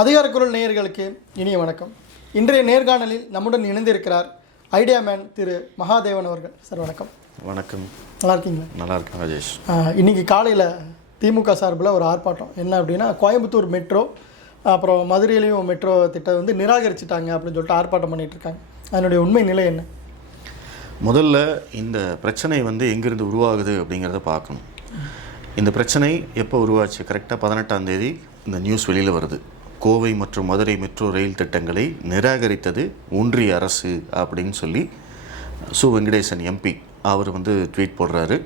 அதிகாரக்குரல் நேயர்களுக்கு இனிய வணக்கம். இன்றைய நேர்காணலில் நம்முடன் இணைந்திருக்கிறார் ஐடியா மேன் திரு மகாதேவன் அவர்கள். சார் வணக்கம். வணக்கம். நல்லா இருக்கீங்களா? நல்லா இருக்கேன் ராஜேஷ். ஆஹ், இன்னைக்கு காலையில் திமுக சார்பில் ஒரு ஆர்ப்பாட்டம். என்ன அப்படின்னா கோயம்புத்தூர் மெட்ரோ அப்புறம் மதுரையிலையும் மெட்ரோ திட்டம் வந்து நிராகரிச்சிட்டாங்க அப்படின்னு சொல்லிட்டு ஆர்ப்பாட்டம் பண்ணிட்டு இருக்காங்க. அதனுடைய உண்மை நிலை என்ன? முதல்ல இந்த பிரச்சனை வந்து எங்கிருந்து உருவாகுது அப்படிங்கிறத பார்க்கணும். இந்த பிரச்சனை எப்போ உருவாச்சு? கரெக்டாக பதினெட்டாம் தேதி இந்த நியூஸ் வெளியில் வருது. கோவை மற்றும் மதுரை மெட்ரோ ரயில் திட்டங்களை நிராகரித்தது ஒன்றிய அரசு அப்படின்னு சொல்லி சு. வெங்கடேசன் எம்பி அவர் வந்து ட்வீட் போடுறாரு.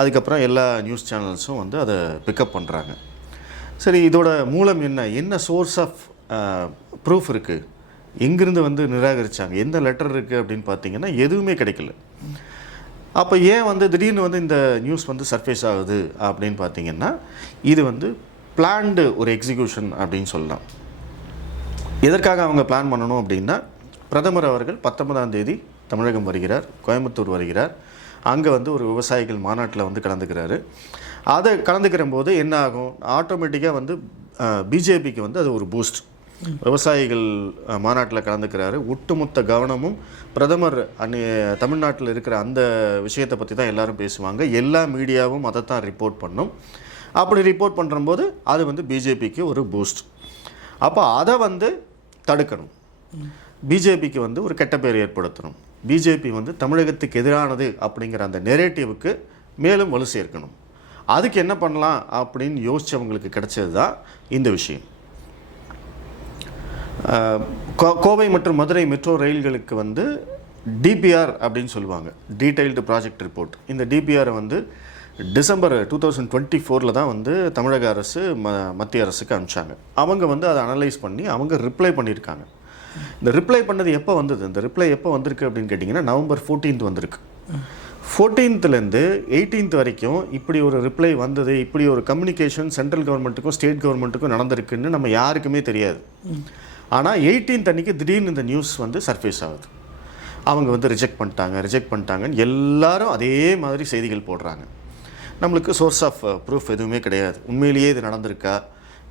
அதுக்கப்புறம் எல்லா நியூஸ் சேனல்ஸும் வந்து அதை பிக்கப் பண்ணுறாங்க சரி இதோட மூலம் என்ன? என்ன சோர்ஸ் ஆஃப் ப்ரூஃப் இருக்குது எங்கேருந்து வந்து நிராகரித்தாங்க எந்த லெட்டர் இருக்குது அப்படின்னு பார்த்தீங்கன்னா எதுவுமே கிடைக்கல. அப்போ ஏன் வந்து திடீர்னு வந்து இந்த நியூஸ் வந்து சர்ஃபேஸ் ஆகுது அப்படின்னு பார்த்தீங்கன்னா இது வந்து பிளான்டு ஒரு எக்ஸிக்யூஷன் அப்படின்னு சொல்லலாம். எதற்காக அவங்க பிளான் பண்ணணும் அப்படின்னா பிரதமர் அவர்கள் பத்தொன்பதாம் தேதி தமிழகம் வருகிறார் கோயம்புத்தூர் வருகிறார். அங்கே வந்து ஒரு விவசாயிகள் மாநாட்டில் வந்து கலந்துக்கிறாரு. அதை கலந்துக்கிற போது என்ன ஆகும்? ஆட்டோமேட்டிக்காக வந்து பிஜேபிக்கு வந்து அது ஒரு பூஸ்ட் விவசாயிகள் மாநாட்டில் கலந்துக்கிறாரு. ஒட்டுமொத்த கவனமும் பிரதமர் அன்னி தமிழ்நாட்டில் இருக்கிற அந்த விஷயத்தை பற்றி தான் எல்லாரும் பேசுவாங்க. எல்லா மீடியாவும் அதை தான் ரிப்போர்ட் பண்ணும். அப்படி ரிப்போர்ட் பண்ணுறம்போது அது வந்து பிஜேபிக்கு ஒரு பூஸ்ட் அப்போ அதை வந்து தடுக்கணும். பிஜேபிக்கு வந்து ஒரு கெட்ட பேர் ஏற்படுத்தணும். பிஜேபி வந்து தமிழகத்துக்கு எதிரானது அப்படிங்கிற அந்த நெரேட்டிவுக்கு மேலும் வலு சேர்க்கணும். அதுக்கு என்ன பண்ணலாம் அப்படின்னு யோசித்தவங்களுக்கு கிடைச்சது தான் இந்த விஷயம். கோ- கோவை மற்றும் மதுரை மெட்ரோ ரயில்களுக்கு வந்து டிபிஆர் அப்படின்னு சொல்லுவாங்க. டீடைல்டு ப்ராஜெக்ட் ரிப்போர்ட் இந்த டிபிஆரை வந்து டிசம்பர் டூ தௌசண்ட் டுவெண்ட்டி ஃபோரில் தான் வந்து தமிழக அரசு ம மத்திய அரசுக்கு அனுப்பிச்சாங்க. அவங்க வந்து அதை அனலைஸ் பண்ணி அவங்க ரிப்ளை பண்ணியிருக்காங்க. இந்த ரிப்ளை பண்ணது எப்போ வந்தது? இந்த ரிப்ளை எப்போ வந்திருக்கு அப்படின்னு கேட்டிங்கன்னா நவம்பர் 14th வந்திருக்கு. ஃபோர்டீன்த்துலேருந்து எயிட்டீன்த் வரைக்கும் இப்படி ஒரு ரிப்ளை வந்தது இப்படி ஒரு கம்யூனிகேஷன் சென்ட்ரல் கவர்மெண்ட்டுக்கும் ஸ்டேட் கவர்மெண்ட்டுக்கும் நடந்திருக்குன்னு நம்ம யாருக்குமே தெரியாது. ஆனால் எயிட்டீன்த் அன்னைக்கு திடீர்னு இந்த நியூஸ் வந்து சர்ஃபேஸ் ஆகுது. அவங்க வந்து ரிஜெக்ட் பண்ணிட்டாங்க ரிஜெக்ட் பண்ணிட்டாங்கன்னு எல்லாரும் அதே மாதிரி செய்திகள் போடுறாங்க. நம்மளுக்கு சோர்ஸ் ஆஃப் ப்ரூஃப் எதுவுமே கிடையாது. உண்மையிலேயே இது நடந்திருக்கா?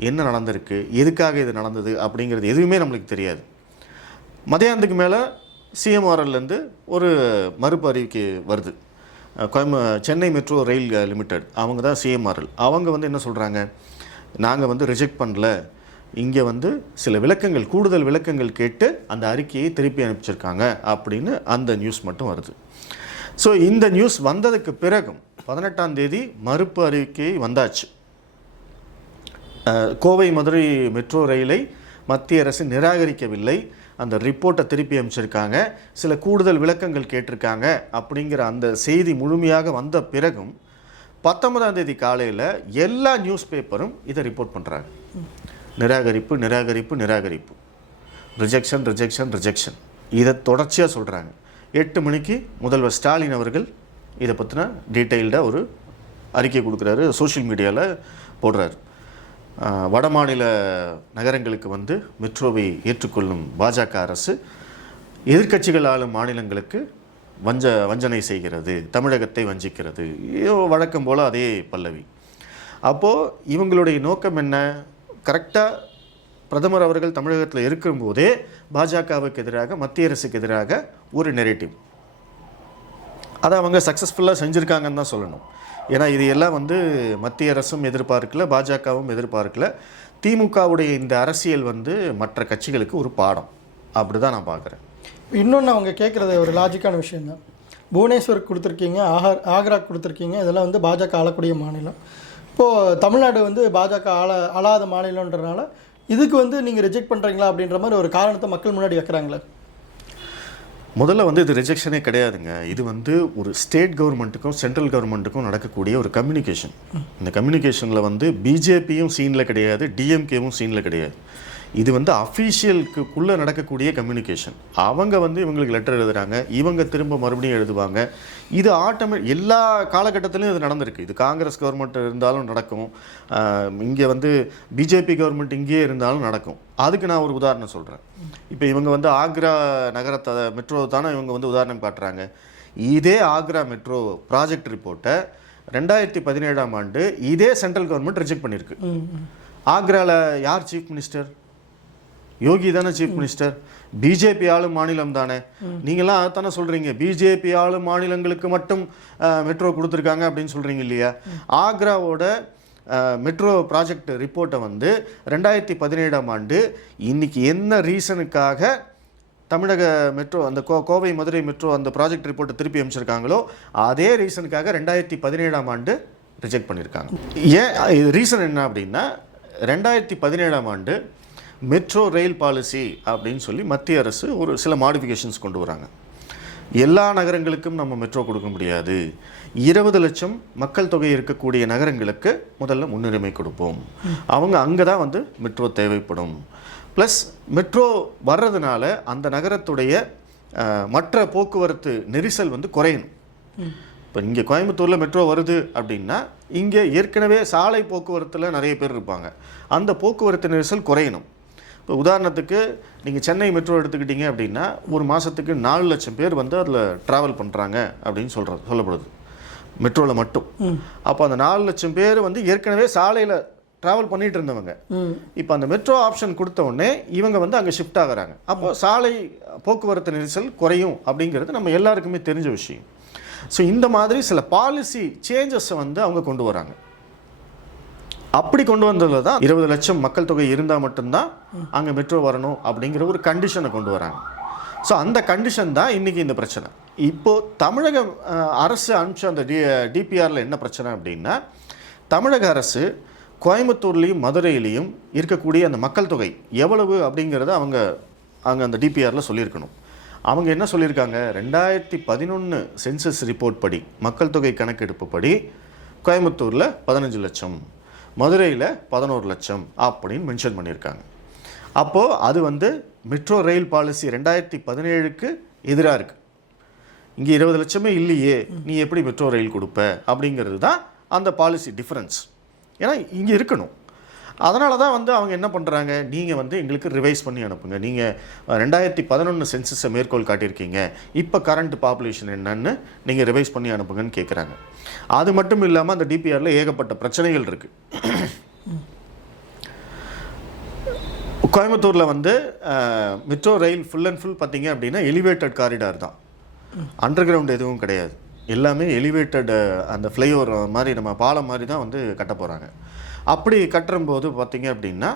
என்ன நடந்திருக்கு? எதுக்காக இது நடந்தது? அப்படிங்கிறது எதுவுமே நம்மளுக்கு தெரியாது. மதியானத்துக்கு மேலே சிஎம்ஆர்எல்லேருந்து ஒரு மறுப்பு அறிவிக்கை வருது. கோயம்பு சென்னை மெட்ரோ ரயில் லிமிடெட். அவங்க தான் சிஎம்ஆர்எல் அவங்க வந்து என்ன சொல்கிறாங்க நாங்கள் வந்து ரிஜெக்ட் பண்ணல. இங்கே வந்து சில விளக்கங்கள் கூடுதல் விளக்கங்கள் கேட்டு அந்த அறிக்கையை திருப்பி அனுப்பிச்சிருக்காங்க அப்படின்னு அந்த நியூஸ் மட்டும் வருது. ஸோ இந்த நியூஸ் வந்ததுக்கு பிறகும் பதினெட்டாம் தேதி மறுப்பு அறிக்கை வந்தாச்சு. கோவை மதுரை மெட்ரோ ரயிலை மத்திய அரசு நிராகரிக்கவில்லை. அந்த ரிப்போர்ட்டை திருப்பி அமைச்சிருக்காங்க சில கூடுதல் விளக்கங்கள் கேட்டிருக்காங்க. அப்படிங்கிற அந்த செய்தி முழுமையாக வந்த பிறகும் பத்தொன்பதாம் தேதி காலையில் எல்லா நியூஸ் பேப்பரும் இதை ரிப்போர்ட் பண்ணுறாங்க நிராகரிப்பு நிராகரிப்பு நிராகரிப்பு. ரிஜெக்ஷன் ரிஜெக்ஷன் ரிஜெக்ஷன் இதை தொடர்ச்சியாக சொல்கிறாங்க எட்டு மணிக்கு முதல்வர் ஸ்டாலின் அவர்கள் இதை பற்றின டீட்டெயில்டாக ஒரு அறிக்கை கொடுக்குறாரு. சோஷியல் மீடியாவில் போடுறாரு. வடமாநில நகரங்களுக்கு வந்து மெட்ரோவை ஏற்றுக்கொள்ளும் பாஜக அரசு எதிர்க்கட்சிகள் ஆளும் மாநிலங்களுக்கு வஞ்ச வஞ்சனை செய்கிறது தமிழகத்தை வஞ்சிக்கிறது. வழக்கம் போல் அதே பல்லவி. அப்போது இவங்களுடைய நோக்கம் என்ன? கரெக்டாக பிரதமர் அவர்கள் தமிழகத்தில் இருக்கும்போதே பாஜகவுக்கு எதிராக மத்திய அரசுக்கு எதிராக ஒரு நெரேட்டிவ் அதை அவங்க சக்ஸஸ்ஃபுல்லாக செஞ்சுருக்காங்கன்னு தான் சொல்லணும். ஏன்னா இது எல்லாம் வந்து மத்திய அரசும் எதிர்பார்க்கல பாஜகவும் எதிர்பார்க்கல. திமுகவுடைய இந்த அரசியல் வந்து மற்ற கட்சிகளுக்கு ஒரு பாடம். அப்படி தான் நான் பார்க்குறேன். இன்னொன்று அவங்க கேட்குறது ஒரு லாஜிக்கான விஷயந்தான் புவனேஸ்வர் கொடுத்துருக்கீங்க ஆஹா ஆக்ரா கொடுத்துருக்கீங்க இதெல்லாம் வந்து பாஜக ஆளக்கூடிய மாநிலம். இப்போது தமிழ்நாடு வந்து பாஜக ஆள ஆளாத மாநிலன்றனால இதுக்கு வந்து நீங்கள் ரிஜெக்ட் பண்ணுறீங்களா அப்படின்ற மாதிரி ஒரு காரணத்தை மக்கள் முன்னாடி வைக்கிறாங்களே. முதல்ல வந்து இது ரிஜெக்ஷனே கிடையாதுங்க. இது வந்து ஒரு ஸ்டேட் கவர்மெண்ட்டுக்கும் சென்ட்ரல் கவர்மெண்ட்டுக்கும் நடக்கக்கூடிய ஒரு கம்யூனிகேஷன் இந்த கம்யூனிகேஷனில் வந்து பிஜேபியும் சீனில் கிடையாது டிஎம்கேவும் சீனில் கிடையாது. இது வந்து அஃபீஷியலுக்குள்ளே நடக்கக்கூடிய கம்யூனிகேஷன் அவங்க வந்து இவங்களுக்கு லெட்டர் எழுதுறாங்க. இவங்க திரும்ப மறுபடியும் எழுதுவாங்க. இது ஆட்டோமே எல்லா காலகட்டத்திலையும் இது நடந்திருக்கு. இது காங்கிரஸ் கவர்மெண்ட் இருந்தாலும் நடக்கும். இங்கே வந்து பிஜேபி கவர்மெண்ட் இங்கேயே இருந்தாலும் நடக்கும். அதுக்கு நான் ஒரு உதாரணம் சொல்கிறேன் இப்போ இவங்க வந்து ஆக்ரா நகரத்தை மெட்ரோ தானே இவங்க வந்து உதாரணம் காட்டுறாங்க. இதே ஆக்ரா மெட்ரோ ப்ராஜெக்ட் ரிப்போர்ட்டை ரெண்டாயிரத்தி பதினேழாம் ஆண்டு இதே சென்ட்ரல் கவர்மெண்ட் ரிஜெக்ட் பண்ணியிருக்கு. ஆக்ராவில் யார் சீஃப் மினிஸ்டர் யோகி தானே சீஃப் மினிஸ்டர் பிஜேபி ஆளும் மாநிலம் தானே? நீங்களாம் அதைத்தானே சொல்கிறீங்க பிஜேபி ஆளும் மாநிலங்களுக்கு மட்டும் மெட்ரோ கொடுத்துருக்காங்க அப்படின்னு சொல்கிறீங்க இல்லையா? ஆக்ராவோட மெட்ரோ ப்ராஜெக்ட் ரிப்போர்ட்டை வந்து ரெண்டாயிரத்தி பதினேழாம் ஆண்டு இன்னைக்கு என்ன ரீசனுக்காக தமிழக மெட்ரோ அந்த கோ கோவை மதுரை மெட்ரோ அந்த ப்ராஜெக்ட் ரிப்போர்ட்டை திருப்பி அமைச்சிருக்காங்களோ அதே ரீசனுக்காக ரெண்டாயிரத்தி பதினேழாம் ஆண்டு ரிஜெக்ட் பண்ணியிருக்காங்க. ஏன் இது ரீசன் என்ன அப்படின்னா ரெண்டாயிரத்தி பதினேழாம் ஆண்டு மெட்ரோ ரயில் பாலிசி அப்படின்னு சொல்லி மத்திய அரசு ஒரு சில மாடிஃபிகேஷன்ஸ் கொண்டு வராங்க. எல்லா நகரங்களுக்கும் நம்ம மெட்ரோ கொடுக்க முடியாது. இருபது லட்சம் மக்கள் தொகை இருக்கக்கூடிய நகரங்களுக்கு முதல்ல முன்னுரிமை கொடுப்போம். அவங்க அங்கே தான் வந்து மெட்ரோ தேவைப்படும். ப்ளஸ் மெட்ரோ வர்றதுனால அந்த நகரத்துடைய மற்ற போக்குவரத்து நெரிசல் வந்து குறையணும். இப்போ இங்கே கோயம்புத்தூரில் மெட்ரோ வருது அப்படின்னா இங்கே ஏற்கனவே சாலை போக்குவரத்தில் நிறைய பேர் இருப்பாங்க. அந்த போக்குவரத்து நெரிசல் குறையணும். இப்போ உதாரணத்துக்கு நீங்கள் சென்னை மெட்ரோ எடுத்துக்கிட்டீங்க அப்படின்னா ஒரு மாதத்துக்கு நாலு லட்சம் பேர் வந்து அதில் ட்ராவல் பண்ணுறாங்க அப்படின்னு சொல்கிறது சொல்லப்படுது. மெட்ரோவில் மட்டும். அப்போ அந்த நாலு லட்சம் பேர் வந்து ஏற்கனவே சாலையில் ட்ராவல் பண்ணிட்டு இருந்தவங்க. இப்போ அந்த மெட்ரோ ஆப்ஷன் கொடுத்த உடனே இவங்க வந்து அங்கே ஷிஃப்ட் ஆகுறாங்க. அப்போ சாலை போக்குவரத்து நெரிசல் குறையும் அப்படிங்கிறது நம்ம எல்லாருக்குமே தெரிஞ்ச விஷயம். ஸோ இந்த மாதிரி சில பாலிசி சேஞ்சஸை வந்து அவங்க கொண்டு வராங்க. அப்படி கொண்டு வந்ததில் தான் இருபது லட்சம் மக்கள் தொகை இருந்தால் மட்டும்தான் அங்கே மெட்ரோ வரணும் அப்படிங்கிற ஒரு கண்டிஷனை கொண்டு வராங்க. ஸோ அந்த கண்டிஷன் தான் இன்றைக்கி இந்த பிரச்சனை. இப்போது தமிழக அரசு அனுப்பிச்ச அந்த டி டிபிஆரில் என்ன பிரச்சனை அப்படின்னா தமிழக அரசு கோயம்புத்தூர்லேயும் மதுரையிலையும் இருக்கக்கூடிய அந்த மக்கள் தொகை எவ்வளவு அப்படிங்கிறத அவங்க அங்கே அந்த டிபிஆரில் சொல்லியிருக்கணும். அவங்க என்ன சொல்லியிருக்காங்க? ரெண்டாயிரத்தி பதினொன்று சென்சஸ் ரிப்போர்ட் படி மக்கள் தொகை கணக்கெடுப்பு படி கோயம்புத்தூரில் பதினஞ்சு லட்சம். மதுரையில் பதினோரு லட்சம் அப்படின்னு மென்ஷன் பண்ணியிருக்காங்க. அப்போது அது வந்து மெட்ரோ ரயில் பாலிசி ரெண்டாயிரத்தி பதினேழுக்கு எதிராக இருக்குது இங்கே இருபது லட்சமே இல்லையே நீ எப்படி மெட்ரோ ரயில் கொடுப்ப? அப்படிங்கிறது தான் அந்த பாலிசி டிஃப்ரென்ஸ் ஏன்னா இங்கே இருக்கணும். அதனால தான் வந்து அவங்க என்ன பண்ணுறாங்க நீங்கள் வந்து எங்களுக்கு ரிவைஸ் பண்ணி அனுப்புங்க. நீங்கள் ரெண்டாயிரத்தி பதினொன்று சென்சஸை மேற்கோள் காட்டியிருக்கீங்க. இப்போ கரண்ட் பாப்புலேஷன் என்னன்னு நீங்கள் ரிவைஸ் பண்ணி அனுப்புங்கன்னு கேட்குறாங்க அது மட்டும் இல்லாமல் அந்த டிபிஆரில் ஏகப்பட்ட பிரச்சனைகள் இருக்குது கோயம்புத்தூரில் வந்து metro rail full and full பார்த்தீங்க அப்படின்னா எலிவேட்டட் காரிடார் தான். அண்டர் கிரவுண்ட் எதுவும் கிடையாது. எல்லாமே எலிவேட்டட் அந்த ஃப்ளைஓவர் மாதிரி நம்ம பாலம் மாதிரி தான் வந்து கட்ட போகிறாங்க அப்படி கட்டும்போது பார்த்தீங்க அப்படின்னா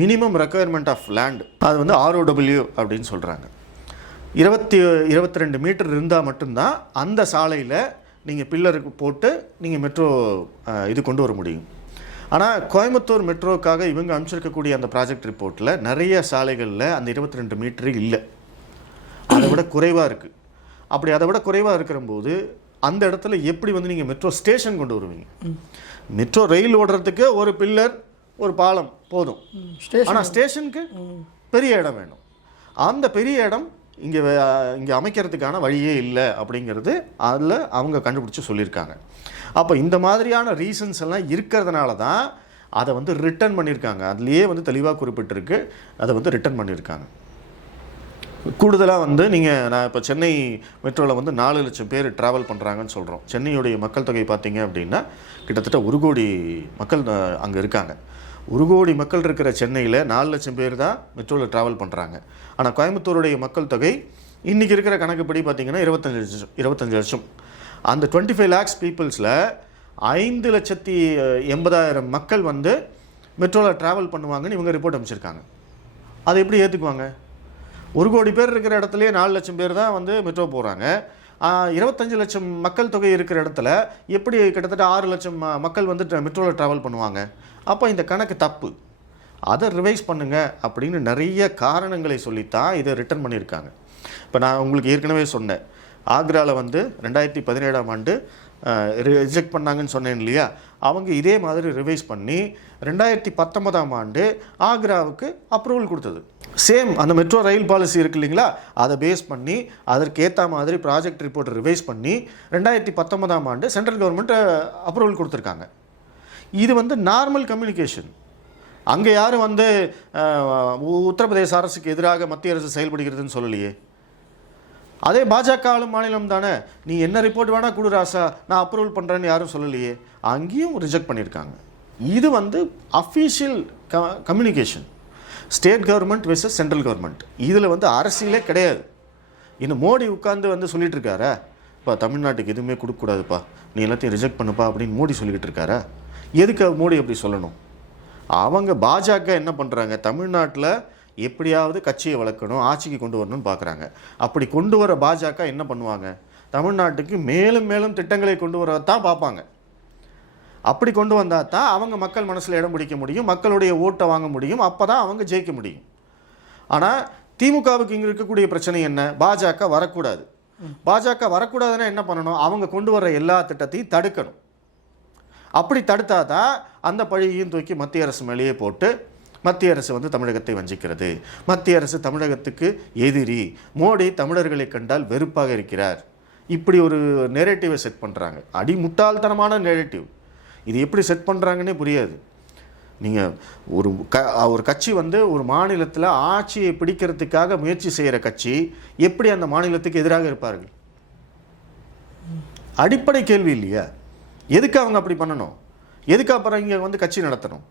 மினிமம் ரெக்குயர்மெண்ட் ஆஃப் லேண்ட் அது வந்து ஆர்ஓடபிள்யூ அப்படின்னு சொல்கிறாங்க இருபத்தி இருபத்தி ரெண்டு மீட்டர் இருந்தால் மட்டும்தான் அந்த சாலையில் நீங்கள் பில்லருக்கு போட்டு நீங்கள் மெட்ரோ இது கொண்டு வர முடியும். ஆனால் கோயம்புத்தூர் மெட்ரோக்காக இவங்க அனுப்பிச்சிருக்கக்கூடிய அந்த ப்ராஜெக்ட் ரிப்போர்ட்டில் நிறைய சாலைகளில் அந்த இருபத்தி ரெண்டு மீட்டரு இல்லை. அதை விட குறைவாக இருக்குது அப்படி அதை விட குறைவாக இருக்கிறம்போது அந்த இடத்துல எப்படி வந்து நீங்கள் மெட்ரோ ஸ்டேஷன் கொண்டு வருவீங்க? மெட்ரோ ரயில் ஓடுறதுக்கு ஒரு பில்லர் ஒரு பாலம் போதும். ஆனால் ஸ்டேஷனுக்கு பெரிய இடம் வேணும். அந்த பெரிய இடம் இங்கே இங்கே அமைக்கிறதுக்கான வழியே இல்லை அப்படிங்கிறது அதில் அவங்க கண்டுபிடிச்சி சொல்லியிருக்காங்க. அப்போ இந்த மாதிரியான ரீசன்ஸ் எல்லாம் இருக்கிறதுனால தான் அதை வந்து ரிட்டர்ன் பண்ணியிருக்காங்க. அதுலேயே வந்து தெளிவாக குறிப்பிட்டிருக்கு. அதை வந்து ரிட்டர்ன் பண்ணியிருக்காங்க. கூடுதலாக வந்து நீங்கள் நான் இப்போ சென்னை மெட்ரோவில் வந்து நாலு லட்சம் பேர் ட்ராவல் பண்ணுறாங்கன்னு சொல்கிறோம் சென்னையுடைய மக்கள் தொகை பார்த்தீங்க அப்படின்னா கிட்டத்தட்ட ஒரு கோடி மக்கள் அங்கே இருக்காங்க. ஒரு கோடி மக்கள் இருக்கிற சென்னையில் நாலு லட்சம் பேர் தான் மெட்ரோவில் ட்ராவல் பண்ணுறாங்க ஆனால் கோயம்புத்தூருடைய மக்கள் தொகை இன்றைக்கி இருக்கிற கணக்குப்படி பார்த்தீங்கன்னா இருபத்தஞ்சு லட்சம் இருபத்தஞ்சு லட்சம். அந்த டுவெண்ட்டி ஃபைவ் லேக்ஸ் பீப்புள்ஸில் ஐந்து லட்சத்தி எண்பதாயிரம் மக்கள் வந்து மெட்ரோவில் ட்ராவல் பண்ணுவாங்கன்னு இவங்க ரிப்போர்ட் அமைச்சிருக்காங்க அதை எப்படி ஏற்றுக்குவாங்க ஒரு கோடி பேர் இருக்கிற இடத்துலையே நாலு லட்சம் பேர் தான் வந்து மெட்ரோ போகிறாங்க இருபத்தஞ்சு லட்சம் மக்கள் தொகை இருக்கிற இடத்துல எப்படி கிட்டத்தட்ட ஆறு லட்சம் மக்கள் வந்து மெட்ரோவில் ட்ராவல் பண்ணுவாங்க? அப்போ இந்த கணக்கு தப்பு. அதை ரிவைஸ் பண்ணுங்கள் அப்படின்னு நிறைய காரணங்களை சொல்லித்தான் இதை ரிட்டர்ன் பண்ணியிருக்காங்க. இப்போ நான் உங்களுக்கு ஏற்கனவே சொன்னேன். ஆக்ராவில் வந்து ரெண்டாயிரத்தி பதினேழாம் ஆண்டு ரிஜெக்ட் பண்ணாங்கன்னு சொன்னேன் இல்லையா? அவங்க இதே மாதிரி ரிவைஸ் பண்ணி ரெண்டாயிரத்தி பத்தொன்பதாம் ஆண்டு ஆக்ராவுக்கு அப்ரூவல் கொடுத்தது. சேம் அந்த மெட்ரோ ரயில் பாலிசி இருக்கு இல்லைங்களா? அதை பேஸ் பண்ணி அதற்கு ஏற்ற மாதிரி ப்ராஜெக்ட் ரிப்போர்ட் ரிவைஸ் பண்ணி ரெண்டாயிரத்தி பத்தொன்பதாம் ஆண்டு சென்ட்ரல் கவர்மெண்ட் அப்ரூவல் கொடுத்துருக்காங்க. இது வந்து நார்மல் கம்யூனிகேஷன் அங்கே யாரும் வந்து உ- உத்தரப்பிரதேச அரசுக்கு எதிராக மத்திய அரசு செயல்படுகிறதுன்னு சொல்லலையே. அதே பாஜக ஆளும் மாநிலம் தானே. நீ என்ன ரிப்போர்ட் வேணால் கொடு ராசா நான் அப்ரூவல் பண்ணுறேன்னு யாரும் சொல்லலையே. அங்கேயும் ரிஜெக்ட் பண்ணியிருக்காங்க. இது வந்து அஃபீஷியல் க communication state government versus central government இதில் வந்து அரசியலே கிடையாது. இன்னும் மோடி உட்காந்து வந்து சொல்லிட்டு இருக்காரா? இப்போ தமிழ்நாட்டுக்கு எதுவுமே கொடுக்கக்கூடாதுப்பா நீ எல்லாத்தையும் ரிஜெக்ட் பண்ணுப்பா அப்படின்னு மோடி சொல்லிக்கிட்டு இருக்காரா? எதுக்கு மோடி அப்படி சொல்லணும்? அவங்க பாஜக என்ன பண்ணுறாங்க தமிழ்நாட்டில் எப்படியாவது கட்சியை வளர்க்கணும் ஆட்சிக்கு கொண்டு வரணும்னு பார்க்குறாங்க அப்படி கொண்டு வர பாஜக என்ன பண்ணுவாங்க? தமிழ்நாட்டுக்கு மேலும் மேலும் திட்டங்களை கொண்டு வரதான் பார்ப்பாங்க. அப்படி கொண்டு வந்தால் தான் அவங்க மக்கள் மனசில் இடம் பிடிக்க முடியும் மக்களுடைய ஓட்டை வாங்க முடியும் அப்போ தான் அவங்க ஜெயிக்க முடியும். ஆனால் திமுகவுக்கு இங்கே இருக்கக்கூடிய பிரச்சனை என்ன? பாஜக வரக்கூடாது. பாஜக வரக்கூடாதுன்னா என்ன பண்ணணும்? அவங்க கொண்டு வர எல்லா திட்டத்தையும் தடுக்கணும். அப்படி தடுத்தால் தான் அந்த பழியையும் தூக்கி மத்திய அரசு மேலேயே போட்டு மத்திய அரசு வந்து தமிழகத்தை வஞ்சிக்கிறது. மத்திய அரசு தமிழகத்துக்கு எதிரி. மோடி தமிழர்களை கண்டால் வெறுப்பாக இருக்கிறார். இப்படி ஒரு நெரேட்டிவை செட் பண்ணுறாங்க அடி முட்டாள்தனமான நெரேட்டிவ் இது எப்படி செட் பண்ணுறாங்கன்னே புரியாது. நீங்கள் ஒரு க ஒரு கட்சி வந்து ஒரு மாநிலத்தில் ஆட்சியை பிடிக்கிறதுக்காக முயற்சி செய்கிற கட்சி எப்படி அந்த மாநிலத்துக்கு எதிராக இருப்பார்கள்? அடிப்படை கேள்வி இல்லையா? எதுக்கு அவங்க அப்படி பண்ணணும்? எதுக்கு அப்புறம் இங்கே வந்து கட்சி நடத்தணும்?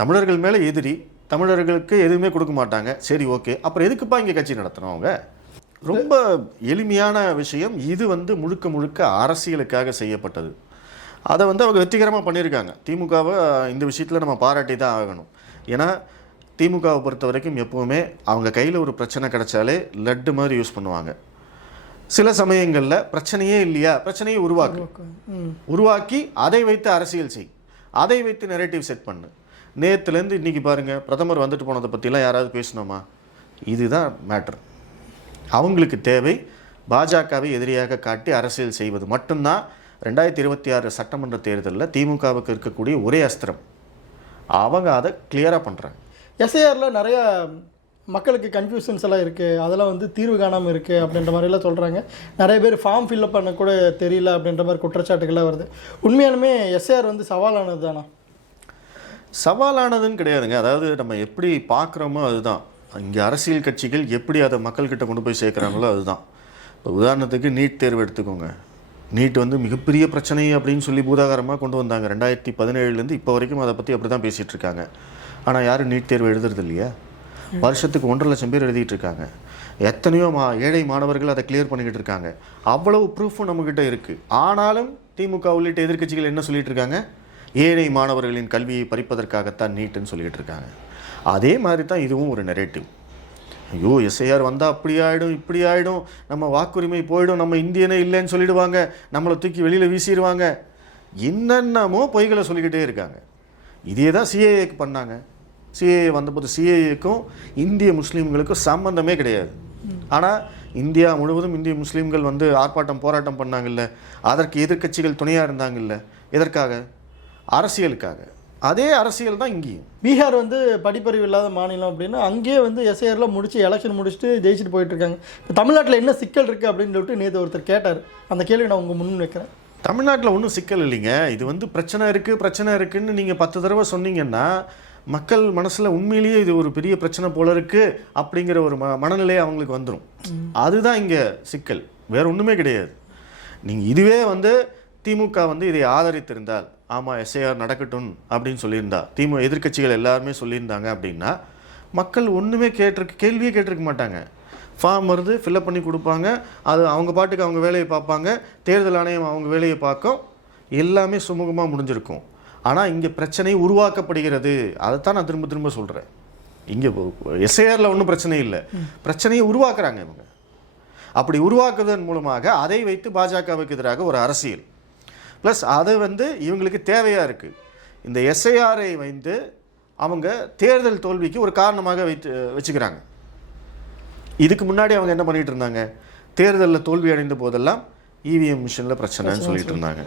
தமிழர்கள் மேலே எதிரி தமிழர்களுக்கு எதுவுமே கொடுக்க மாட்டாங்க. சரி ஓகே. அப்புறம் எதுக்குப்பா இங்கே கட்சி நடத்தணும் அவங்க? ரொம்ப எளிமையான விஷயம். இது வந்து முழுக்க முழுக்க அரசியலுக்காக செய்யப்பட்டது. அதை வந்து அவங்க வெற்றிகரமாக பண்ணியிருக்காங்க. திமுகவை இந்த விஷயத்தில் நம்ம பாராட்டி தான் ஆகணும். ஏன்னா திமுகவை பொறுத்த வரைக்கும் எப்போவுமே அவங்க கையில் ஒரு பிரச்சனை கிடச்சாலே லட்டு மாதிரி யூஸ் பண்ணுவாங்க. சில சமயங்களில் பிரச்சனையே இல்லையா? பிரச்சனையை உருவாக்கு. உருவாக்கி. அதை வைத்து அரசியல் செய். அதை வைத்து நெரேட்டிவ் செட் பண்ணு. நேற்றுலேருந்து இன்றைக்கி பாருங்கள் பிரதமர் வந்துட்டு போனதை பற்றிலாம் யாராவது பேசணுமா? இதுதான் மேட்ரு அவங்களுக்கு தேவை பாஜகவை எதிரியாக காட்டி அரசியல் செய்வது மட்டும்தான். ரெண்டாயிரத்தி இருபத்தி ஆறு சட்டமன்ற தேர்தலில் திமுகவுக்கு இருக்கக்கூடிய ஒரே அஸ்திரம். அவங்க அதை கிளியராக பண்ணுறாங்க எஸ்ஐஆரில் நிறைய மக்களுக்கு கன்ஃபியூஷன்ஸ் எல்லாம் இருக்குது அதெல்லாம் வந்து தீர்வு காணாமல் இருக்குது அப்படின்ற மாதிரிலாம் சொல்கிறாங்க நிறைய பேர் ஃபார்ம் ஃபில்அப் பண்ண கூட தெரியல அப்படின்ற மாதிரி குற்றச்சாட்டுகள்லாம் வருது. உண்மையாலுமே எஸ்ஏஆர் வந்து சவாலானது தானா? சவாலானதுன்னு கிடையாதுங்க. அதாவது நம்ம எப்படி பார்க்குறோமோ அதுதான். இங்கே அரசியல் கட்சிகள் எப்படி அதை மக்கள்கிட்ட கொண்டு போய் சேர்க்குறாங்களோ அதுதான். இப்போ உதாரணத்துக்கு நீட் தேர்வு எடுத்துக்கோங்க. நீட் வந்து மிகப்பெரிய பிரச்சனை அப்படின்னு சொல்லி பூதாகாரமாக கொண்டு வந்தாங்க. ரெண்டாயிரத்தி பதினேழுலேருந்து இப்போ வரைக்கும் அதை பற்றி அப்படி தான் பேசிகிட்டு இருக்காங்க. ஆனால் யாரும் நீட் தேர்வு எழுதுறது இல்லையா? வருஷத்துக்கு ஒன்றரை லட்சம் பேர் எழுதிட்டு இருக்காங்க. எத்தனையோ மா ஏழை மாணவர்கள் அதை கிளியர் பண்ணிக்கிட்டு இருக்காங்க. அவ்வளவு ப்ரூஃபும் நம்மக்கிட்ட இருக்குது ஆனாலும் திமுக உள்ளிட்ட எதிர்க்கட்சிகள் என்ன சொல்லிட்டு இருக்காங்க? ஏழை மாணவர்களின் கல்வியை பறிப்பதற்காகத்தான் நீட்டுன்னு சொல்லிட்டு இருக்காங்க. அதே மாதிரி தான் இதுவும் ஒரு நெரேட்டிவ் ஐயோ எஸ்ஐஆர் வந்தால் அப்படி ஆகிடும் இப்படி ஆகிடும் நம்ம வாக்குரிமை போயிடும் நம்ம இந்தியனே இல்லைன்னு சொல்லிடுவாங்க. நம்மளை தூக்கி வெளியில் வீசிடுவாங்க. என்னென்னமோ பொய்களை சொல்லிக்கிட்டே இருக்காங்க. இதே தான் சிஏஏக்கு பண்ணாங்க. சிஏஏ வந்தபோது சிஏஏக்கும் இந்திய முஸ்லீம்களுக்கும் சம்பந்தமே கிடையாது. ஆனால் இந்தியா முழுவதும் இந்திய முஸ்லீம்கள் வந்து ஆர்ப்பாட்டம் போராட்டம் பண்ணாங்கல்ல. அதற்கு எதிர்க்கட்சிகள் துணையாக இருந்தாங்கல்ல. எதற்காக? அரசியலுக்காக. அதே அரசியல் தான் இங்கேயும். பீகார் வந்து படிப்பறிவு இல்லாத மாநிலம் அப்படின்னா அங்கேயே வந்து எஸ்ஐஆரில் முடிச்சு எலெக்ஷன் முடிச்சுட்டு ஜெயிச்சுட்டு போயிட்டு இருக்காங்க இப்போ தமிழ்நாட்டில் என்ன சிக்கல் இருக்குது அப்படின்னு சொல்லிட்டு நேற்று ஒருத்தர் கேட்டார். அந்த கேள்வி நான் உங்கள் முன் வைக்கிறேன். தமிழ்நாட்டில் ஒன்றும் சிக்கல் இல்லைங்க. இது வந்து பிரச்சனை இருக்குது பிரச்சனை இருக்குன்னு நீங்கள் பத்து தடவை சொன்னீங்கன்னா மக்கள் மனசில் உண்மையிலேயே இது ஒரு பெரிய பிரச்சனை போல இருக்குது அப்படிங்கிற ஒரு ம மனநிலை அவங்களுக்கு வந்துடும் அதுதான் இங்கே சிக்கல். வேற ஒன்றுமே கிடையாது. நீங்கள் இதுவே வந்து திமுக வந்து இதை ஆதரித்திருந்தால் ஆமாம் எஸ்ஐஆர் நடக்கட்டும் அப்படின்னு சொல்லியிருந்தா திமுக எதிர்க்கட்சிகள் எல்லாருமே சொல்லியிருந்தாங்க அப்படின்னா மக்கள் ஒன்றுமே கேட்டிருக்க கேள்வியே கேட்டிருக்க மாட்டாங்க. ஃபார்ம் வருது ஃபில்அப் பண்ணி கொடுப்பாங்க அது அவங்க பாட்டுக்கு அவங்க வேலையை பார்ப்பாங்க தேர்தல் ஆணையம் அவங்க வேலையை பார்க்கும் எல்லாமே சுமூகமாக முடிஞ்சிருக்கும். ஆனால் இங்கே பிரச்சனை உருவாக்கப்படுகிறது. அதைத்தான் நான் திரும்ப திரும்ப சொல்கிறேன் இங்கே எஸ்ஐஆரில் ஒன்றும் பிரச்சனை இல்லை. பிரச்சனையை உருவாக்குறாங்க இவங்க. அப்படி உருவாக்குவதன் மூலமாக அதை வைத்து பாஜகவுக்கு எதிராக ஒரு அரசியல். ப்ளஸ் அது வந்து இவங்களுக்கு தேவையாக இருக்குது இந்த எஸ்ஐஆரை வைத்து அவங்க தேர்தல் தோல்விக்கு ஒரு காரணமாக வைத்து வச்சுக்கிறாங்க. இதுக்கு முன்னாடி அவங்க என்ன பண்ணிட்டு இருந்தாங்க? தேர்தலில் தோல்வி அடைந்த போதெல்லாம் இவிஎம் மிஷினில் பிரச்சனைன்னு சொல்லிட்டு இருந்தாங்க.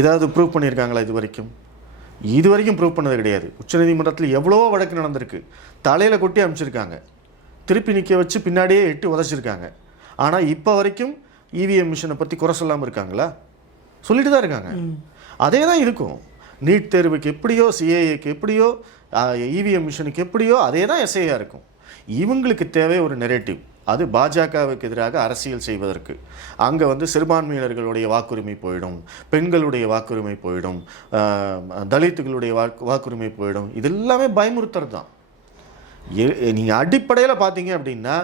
ஏதாவது ப்ரூவ் பண்ணியிருக்காங்களா இது வரைக்கும்? இது வரைக்கும் ப்ரூவ் பண்ணது கிடையாது. உச்சநீதிமன்றத்தில் எவ்வளோ வழக்கு நடந்திருக்கு. தலையில் கொட்டி அமைச்சிருக்காங்க திருப்பி நிற்க வச்சு பின்னாடியே எட்டு உதச்சிருக்காங்க. ஆனால் இப்போ வரைக்கும் இவிஎம் மிஷினை பற்றி குறை சொல்லாமல் இருக்காங்களா? சொல்லிட்டு தான் இருக்காங்க. அதே தான் இருக்கும். நீட் தேர்வுக்கு எப்படியோ சிஏஏக்கு எப்படியோ இவிஎம் மிஷனுக்கு எப்படியோ அதே தான் எஸ்ஐயாக இருக்கும். இவங்களுக்கு தேவை ஒரு நெரேட்டிவ் அது பாஜகவுக்கு எதிராக அரசியல் செய்வதற்கு. அங்கே வந்து சிறுபான்மையினர்களுடைய வாக்குரிமை போயிடும் பெண்களுடைய வாக்குரிமை போயிடும் தலித்துகளுடைய வாக்கு வாக்குரிமை போயிடும். இது எல்லாமே பயமுறுத்துறது தான் நீங்கள் அடிப்படையில் பார்த்தீங்க அப்படின்னா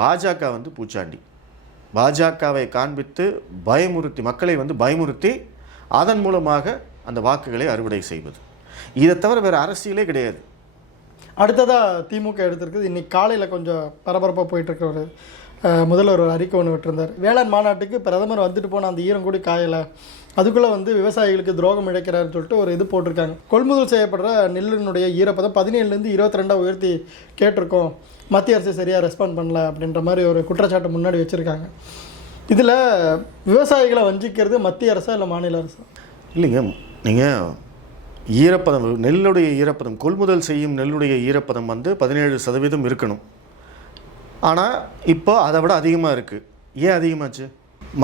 பாஜக வந்து பூச்சாண்டி. பாஜகவை காண்பித்து பயமுறுத்தி மக்களை வந்து பயமுறுத்தி அதன் மூலமாக அந்த வாக்குகளை அறுவடை செய்வது. இதை தவிர வேறு அரசியலே கிடையாது. அடுத்ததாக திமுக எடுத்திருக்குது இன்றைக்கி காலையில் கொஞ்சம் பரபரப்பாக போயிட்டு ஒரு முதல்வர் ஒரு அறிக்கை ஒன்று விட்டுருந்தார். வேளாண் மாநாட்டுக்கு பிரதமர் வந்துட்டு போன அந்த ஈரம் கூடி காயலை அதுக்குள்ளே வந்து விவசாயிகளுக்கு துரோகம் இழைக்கிறாருன்னு சொல்லிட்டு ஒரு இது போட்டிருக்காங்க. கொள்முதல் செய்யப்படுற நெல்லினுடைய ஈரப்பதம் பதினேழுலேருந்து இருபத்தி ரெண்டாக உயர்த்தி கேட்டிருக்கோம். மத்திய அரசு சரியாக ரெஸ்பாண்ட் பண்ணல அப்படின்ற மாதிரி ஒரு குற்றச்சாட்டு முன்னாடி வச்சுருக்காங்க. இதில் விவசாயிகளை வஞ்சிக்கிறது மத்திய அரசா இல்லை மாநில அரசா? இல்லைங்க. நீங்கள் ஈரப்பதம் நெல்லுடைய ஈரப்பதம் கொள்முதல் செய்யும் நெல்லுடைய ஈரப்பதம் வந்து பதினேழு சதவீதம் இருக்கணும். ஆனால் இப்போ அதை விட அதிகமாக இருக்குது ஏன் அதிகமாச்சு?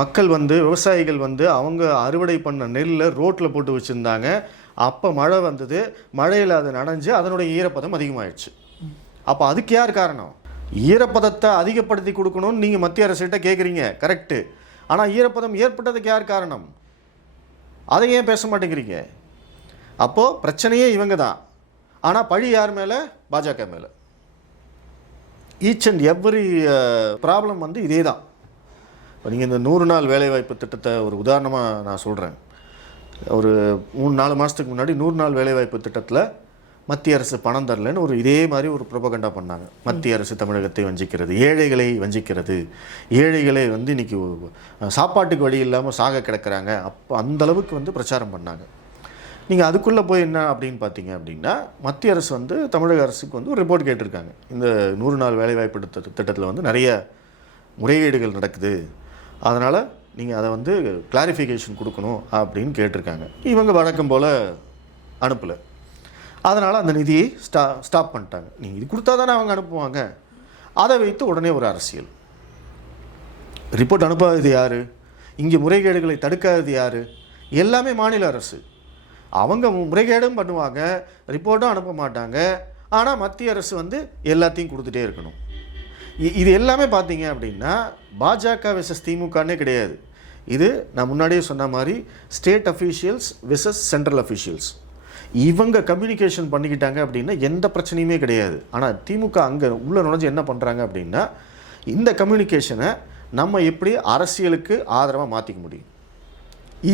மக்கள் வந்து விவசாயிகள் வந்து அவங்க அறுவடை பண்ண நெல்லை ரோட்டில் போட்டு வச்சுருந்தாங்க. அப்போ மழை வந்தது. மழையில் அது நனைஞ்சு அதனுடைய ஈரப்பதம் அதிகமாகிடுச்சு அப்போ அதுக்கு யார் காரணம்? ஈரப்பதத்தை அதிகப்படுத்தி கொடுக்கணும்னு நீங்கள் மத்திய அரசுகிட்ட கேட்குறீங்க கரெக்டு ஆனால் ஈரப்பதம் ஏற்பட்டதுக்கு யார் காரணம்? அதை ஏன் பேச மாட்டேங்கிறீங்க? அப்போது பிரச்சனையே இவங்க தான். ஆனால் பழி யார் மேலே? பாஜக மேலே. ஈச் அண்ட் எவ்ரி ப்ராப்ளம் வந்து இதே தான். இப்போ நீங்கள் இந்த நூறு நாள் வேலைவாய்ப்பு திட்டத்தை ஒரு உதாரணமாக நான் சொல்கிறேன் ஒரு மூணு நாலு மாதத்துக்கு முன்னாடி நூறு நாள் வேலைவாய்ப்பு திட்டத்தில் மத்திய அரசு பணம் தரலன்னு ஒரு இதே மாதிரி ஒரு ப்ரொபகண்டா பண்ணாங்க. மத்திய அரசு தமிழகத்தை வஞ்சிக்கிறது ஏழைகளை வஞ்சிக்கிறது. ஏழைகளை வந்து இன்னைக்கு சாப்பாட்டுக்கு வழி இல்லாமல் சாக கிடக்கிறாங்க. அப்போ அந்தளவுக்கு வந்து பிரச்சாரம் பண்ணாங்க. நீங்கள் அதுக்குள்ளே போய் என்ன அப்படின்னு பார்த்தீங்க அப்படின்னா மத்திய அரசு வந்து தமிழக அரசுக்கு வந்து ஒரு ரிப்போர்ட் கேட்டிருக்காங்க. இந்த நூறு நாள் வேலைவாய்ப்பு திட்டத்தில் வந்து நிறைய முறைகேடுகள் நடக்குது. அதனால் நீங்கள் அதை வந்து கிளாரிஃபிகேஷன் கொடுக்கணும் அப்படின்னு கேட்டிருக்காங்க. இவங்க வழக்கம் போல் அனுப்பலை. அதனால் அந்த நிதியை ஸ்டா ஸ்டாப் பண்ணிட்டாங்க. நீங்கள் இது கொடுத்தா தானே அவங்க அனுப்புவாங்க. அதை வைத்து உடனே ஒரு அரசியல். ரிப்போர்ட் அனுப்பாதது யார்? இங்கே முறைகேடுகளை தடுக்காதது யார்? எல்லாமே மாநில அரசு. அவங்க முறைகேடும் பண்ணுவாங்க ரிப்போர்ட்டும் அனுப்ப மாட்டாங்க. ஆனால் மத்திய அரசு வந்து எல்லாத்தையும் கொடுத்துட்டே இருக்கணும். இது எல்லாமே பார்த்தீங்க அப்படின்னா பாஜக விசஸ் திமுகன்னே கிடையாது. இது நான் முன்னாடியே சொன்ன மாதிரி state officials versus central officials இவங்க கம்யூனிகேஷன் பண்ணிக்கிட்டாங்க அப்படின்னா எந்த பிரச்சனையுமே கிடையாது. ஆனால் திமுக அங்கே உள்ளே நுழைஞ்சு என்ன பண்ணுறாங்க அப்படின்னா இந்த கம்யூனிகேஷனை நம்ம எப்படி அரசியலுக்கு ஆதரவாக மாற்றிக்க முடியும்?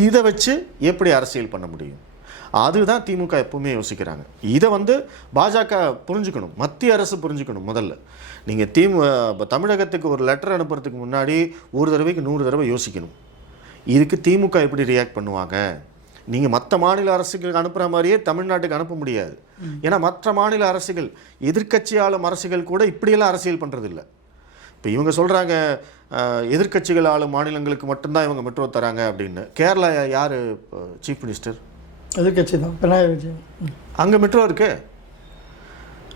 இதை வச்சு எப்படி அரசியல் பண்ண முடியும்? அதுதான் திமுக எப்பவுமே யோசிக்கிறாங்க. இதை வந்து பாஜக புரிஞ்சுக்கணும். மத்திய அரசு புரிஞ்சுக்கணும் முதல்ல. நீங்கள் திமு தமிழகத்துக்கு ஒரு லெட்டர் அனுப்புறதுக்கு முன்னாடி ஒரு தடவைக்கு நூறு தடவை யோசிக்கணும். இதுக்கு திமுக எப்படி ரியாக்ட் பண்ணுவாங்க? நீங்கள் மற்ற மாநில அரசுகளுக்கு அனுப்புகிற மாதிரியே தமிழ்நாட்டுக்கு அனுப்ப முடியாது. ஏன்னா மற்ற மாநில அரசுகள் எதிர்க்கட்சி ஆளும் அரசுகள் கூட இப்படியெல்லாம் அரசியல் பண்ணுறதில்ல இப்போ இவங்க சொல்கிறாங்க எதிர்க்கட்சிகள் ஆளும் மாநிலங்களுக்கு மட்டும்தான் இவங்க மெட்ரோ தராங்க அப்படின்னு. கேரளா யார் சீஃப் மினிஸ்டர் எதிர்கட்சி தான் பினராயி விஜயன். அங்கே மெட்ரோ இருக்கு?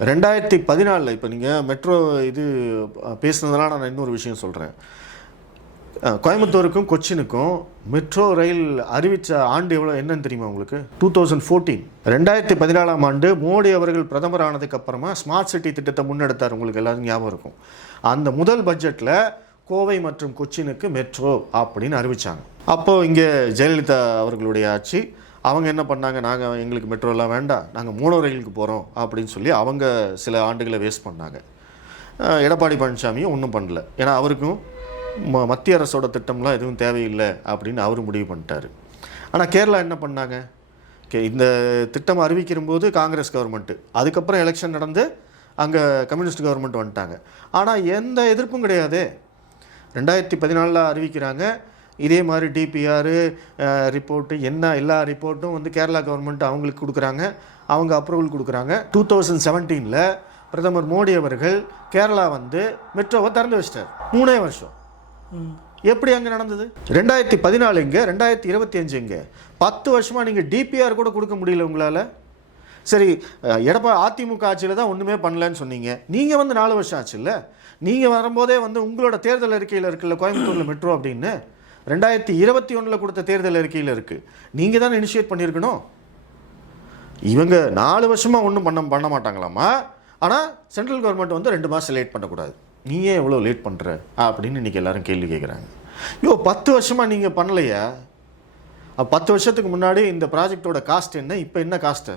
ரெண்டாயிரத்தி பதினாலில் இப்போ நீங்கள் மெட்ரோ இது பேசுனதுனால நான் இன்னொரு விஷயம் சொல்கிறேன் கோயம்புத்தூருக்கும் கொச்சினுக்கும் மெட்ரோ ரயில் அறிவித்த ஆண்டு எவ்வளோ என்னன்னு தெரியுமா உங்களுக்கு? டூ தௌசண்ட் ஃபோர்டீன் ரெண்டாயிரத்தி பதினாலாம் ஆண்டு மோடி அவர்கள் பிரதமர் ஆனதுக்கு அப்புறமா ஸ்மார்ட் சிட்டி திட்டத்தை முன்னெடுத்தார். உங்களுக்கு எல்லாரும் ஞாபகம் இருக்கும். அந்த முதல் பட்ஜெட்டில் கோவை மற்றும் கொச்சினுக்கு மெட்ரோ அப்படின்னு அறிவித்தாங்க அப்போது இங்கே ஜெயலலிதா அவர்களுடைய ஆட்சி அவங்க என்ன பண்ணாங்க? நாங்கள் எங்களுக்கு மெட்ரோலாம் வேண்டாம். நாங்கள் மூணோ ரயிலுக்கு போகிறோம் அப்படின்னு சொல்லி அவங்க சில ஆண்டுகளை வேஸ்ட் பண்ணாங்க. எடப்பாடி பழனிசாமியும் ஒன்றும் பண்ணல. ஏன்னா அவருக்கும் ம மத்திய அரசோட திட்டம்லாம் எதுவும் தேவையில்லை அப்படின்னு அவர் முடிவு பண்ணிட்டார். ஆனால் கேரளா என்ன பண்ணாங்க? கே இந்த திட்டம் அறிவிக்கிற போது காங்கிரஸ் கவர்மெண்ட்டு அதுக்கப்புறம் எலெக்ஷன் நடந்து அங்கே கம்யூனிஸ்ட் கவர்மெண்ட் வந்துட்டாங்க. ஆனால் எந்த எதிர்ப்பும் கிடையாது. ரெண்டாயிரத்தி பதினாலில் அறிவிக்கிறாங்க. இதே மாதிரி டிபிஆர் ரிப்போர்ட்டு என்ன எல்லா ரிப்போர்ட்டும் வந்து கேரளா கவர்மெண்ட் அவங்களுக்கு கொடுக்குறாங்க. அவங்க அப்ரூவல் கொடுக்குறாங்க. டூ தௌசண்ட் செவன்டீனில் பிரதமர் மோடி அவர்கள் கேரளா வந்து மெட்ரோவை திறந்து வச்சிட்டார். மூணே வருஷம். எப்படி அங்கே நடந்தது? ரெண்டாயிரத்தி பதினாலு இங்கே ரெண்டாயிரத்தி இருபத்தி அஞ்சு இங்கே. பத்து வருஷமாக நீங்கள் டிபிஆர் கூட கொடுக்க முடியல உங்களால்? சரி எடப்பா அதிமுக ஆட்சியில் தான் ஒன்றுமே பண்ணலன்னு சொன்னீங்க. நீங்கள் வந்து நாலு வருஷம் ஆச்சுல்ல? நீங்கள் வரும்போதே வந்து உங்களோட தேர்தல் அறிக்கையில் இருக்குல்ல கோயம்புத்தூரில் மெட்ரோ அப்படின்னு? ரெண்டாயிரத்தி இருபத்தி ஒன்றில் கொடுத்த தேர்தல் அறிக்கையில் இருக்குது நீங்கள் தான் இனிஷியேட் பண்ணியிருக்கணும். இவங்க நாலு வருஷமாக ஒன்றும் பண்ண பண்ண மாட்டாங்களாமா? ஆனால் சென்ட்ரல் கவர்மெண்ட் வந்து ரெண்டு மாதம் லேட் பண்ணக்கூடாது. நீ ஏன் எவ்வளோ லேட் பண்ணுற அப்படின்னு இன்றைக்கி எல்லாரும் கேள்வி கேட்குறாங்க ஐயோ பத்து வருஷமாக நீங்கள் பண்ணலையா? பத்து வருஷத்துக்கு முன்னாடி இந்த ப்ராஜெக்டோட காஸ்ட் என்ன? இப்போ என்ன காஸ்ட்டு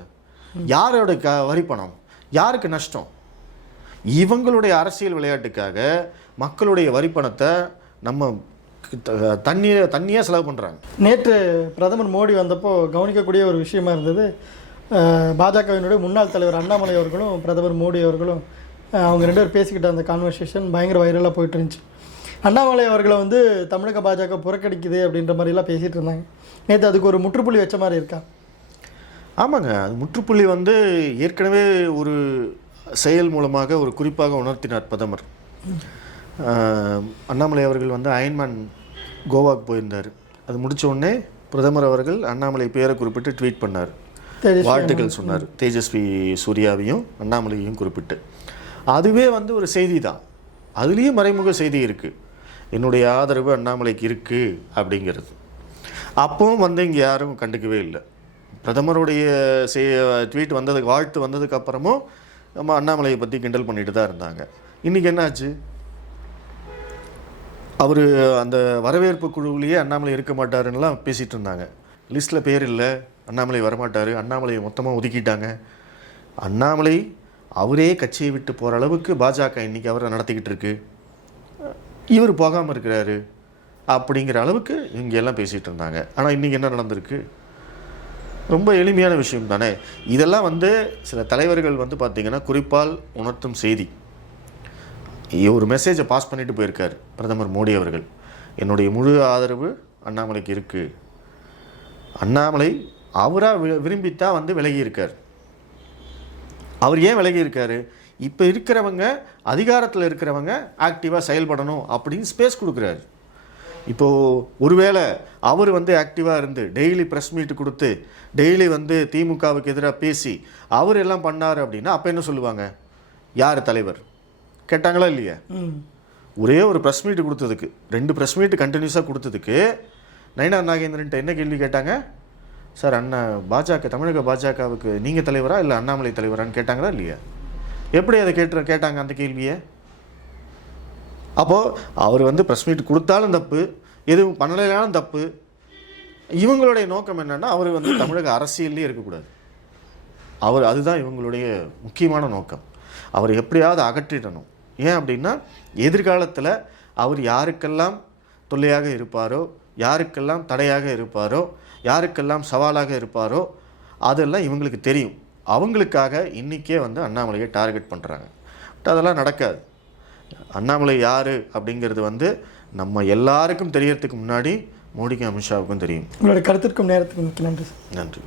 யாரோட க வரி பணம்? யாருக்கு நஷ்டம்? இவங்களுடைய அரசியல் விளையாட்டுக்காக மக்களுடைய வரிப்பணத்தை நம்ம தண்ணியை தண்ணியாக செலவு பண்ணுறாங்க நேற்று பிரதமர் மோடி வந்தப்போ கவனிக்கக்கூடிய ஒரு விஷயமா இருந்தது. பாஜகவினுடைய முன்னாள் தலைவர் அண்ணாமலை அவர்களும் பிரதமர் மோடி அவர்களும் அவங்க ரெண்டு பேரும் பேசிக்கிட்ட அந்த கான்வர்சேஷன் பயங்கர வைரலாக போயிட்டு இருந்துச்சு. அண்ணாமலை அவர்களை வந்து தமிழக பாஜக புறக்கணிக்குது அப்படின்ற மாதிரிலாம் பேசிகிட்டு இருந்தாங்க. நேற்று அதுக்கு ஒரு முற்றுப்புள்ளி வச்ச மாதிரி இருக்கா? ஆமாங்க. அது முற்றுப்புள்ளி வந்து ஏற்கனவே ஒரு செயல் மூலமாக ஒரு குறிப்பாக உணர்த்தினார் பிரதமர். அண்ணாமலை அவர்கள் வந்து அயன்மேன் கோவாக்கு போயிருந்தார். அது முடிச்ச உடனே பிரதமர் அவர்கள் அண்ணாமலை பேரை குறிப்பிட்டு ட்வீட் பண்ணார். வாழ்த்துக்கள் சொன்னார். தேஜஸ்வி சூர்யாவையும் அண்ணாமலையையும் குறிப்பிட்டு. அதுவே வந்து ஒரு செய்தி தான் அதுலேயும் மறைமுக செய்தி இருக்குது என்னுடைய ஆதரவு அண்ணாமலைக்கு இருக்குது அப்படிங்கிறது. அப்பவும் வந்து இங்கே யாரும் கண்டுக்கவே இல்லை. பிரதமருடைய ட்வீட் வந்ததுக்கு வாழ்த்து வந்ததுக்கு அப்புறமும் நம்ம அண்ணாமலையை பற்றி கிண்டல் பண்ணிட்டு தான் இருந்தாங்க. இன்றைக்கி என்னாச்சு? அவர் அந்த வரவேற்பு குழுவிலேயே அண்ணாமலை இருக்க மாட்டாருன்னுலாம் பேசிகிட்டு இருந்தாங்க லிஸ்ட்டில் பேர் இல்லை. அண்ணாமலை வரமாட்டார். அண்ணாமலையை மொத்தமாக ஒதுக்கிட்டாங்க. அண்ணாமலை அவரே கட்சியை விட்டு போகிற அளவுக்கு பாஜக இன்னைக்கு அவரை நடத்திக்கிட்டு இருக்கு இவர் போகாமல் இருக்கிறாரு அப்படிங்கிற அளவுக்கு இங்கே எல்லாம் பேசிகிட்டு இருந்தாங்க ஆனால் இன்றைக்கி என்ன நடந்திருக்கு? ரொம்ப எளிமையான விஷயம் தானே இதெல்லாம் வந்து சில தலைவர்கள் வந்து பார்த்திங்கன்னா குறிப்பால் உணர்த்தும் செய்தி. ஒரு மெசேஜை பாஸ் பண்ணிட்டு போயிருக்கார் பிரதமர் மோடி அவர்கள். என்னுடைய முழு ஆதரவு அண்ணாமலைக்கு இருக்குது அண்ணாமலை அவராக வி விரும்பித்தான் வந்து விலகியிருக்கார். அவர் ஏன் விலகி இப்போ இருக்கிறவங்க அதிகாரத்தில் இருக்கிறவங்க ஆக்டிவாக செயல்படணும் அப்படின்னு ஸ்பேஸ் கொடுக்குறாரு. இப்போது ஒருவேளை அவர் வந்து ஆக்டிவாக இருந்து டெய்லி ப்ரெஸ் மீட் கொடுத்து டெய்லி வந்து திமுகவுக்கு எதிராக பேசி அவர் எல்லாம் பண்ணார் அப்படின்னா அப்போ என்ன சொல்லுவாங்க? யார் தலைவர்? கேட்டாங்களா இல்லையா? ஒரே ஒரு ப்ரெஸ் மீட் கொடுத்ததுக்கு. ரெண்டு ப்ரெஸ் மீட் கண்டினியூஸாக கொடுத்ததுக்கு நயனா நாகேந்திரன்ட்ட என்ன கேள்வி கேட்டாங்க? சார் அண்ணா பாஜக தமிழக பாஜகவுக்கு நீங்கள் தலைவரா இல்லை அண்ணாமலை தலைவரான்னு கேட்டாங்களா இல்லையா? எப்படி அதை கேட்டு கேட்டாங்க அந்த கேள்வியை? அப்போது அவர் வந்து ப்ரெஸ் மீட் கொடுத்தாலும் தப்பு எதுவும் பண்ணலைனாலும் தப்பு. இவங்களுடைய நோக்கம் என்னன்னா அவர் வந்து தமிழக அரசியல்லே இருக்கக்கூடாது. அவர் அதுதான் இவங்களுடைய முக்கியமான நோக்கம். அவர் எப்படியாவது அகற்றிடணும். ஏன் அப்படின்னா எதிர்காலத்தில் அவர் யாருக்கெல்லாம் தொல்லையாக இருப்பாரோ யாருக்கெல்லாம் தடையாக இருப்பாரோ யாருக்கெல்லாம் சவாலாக இருப்பாரோ அதெல்லாம் இவங்களுக்கு தெரியும். அவங்களுக்காக இன்றைக்கே வந்து அண்ணாமலையை டார்கெட் பண்ணுறாங்க பட் அதெல்லாம் நடக்காது. அண்ணாமலை யார் அப்படிங்கிறது வந்து நம்ம எல்லாருக்கும் தெரியறதுக்கு முன்னாடி மோடிக்கும் அமித்ஷாவுக்கும் தெரியும். உங்களுடைய கருத்திற்கும் நேரத்துக்கும் மிக்க நன்றி நன்றி.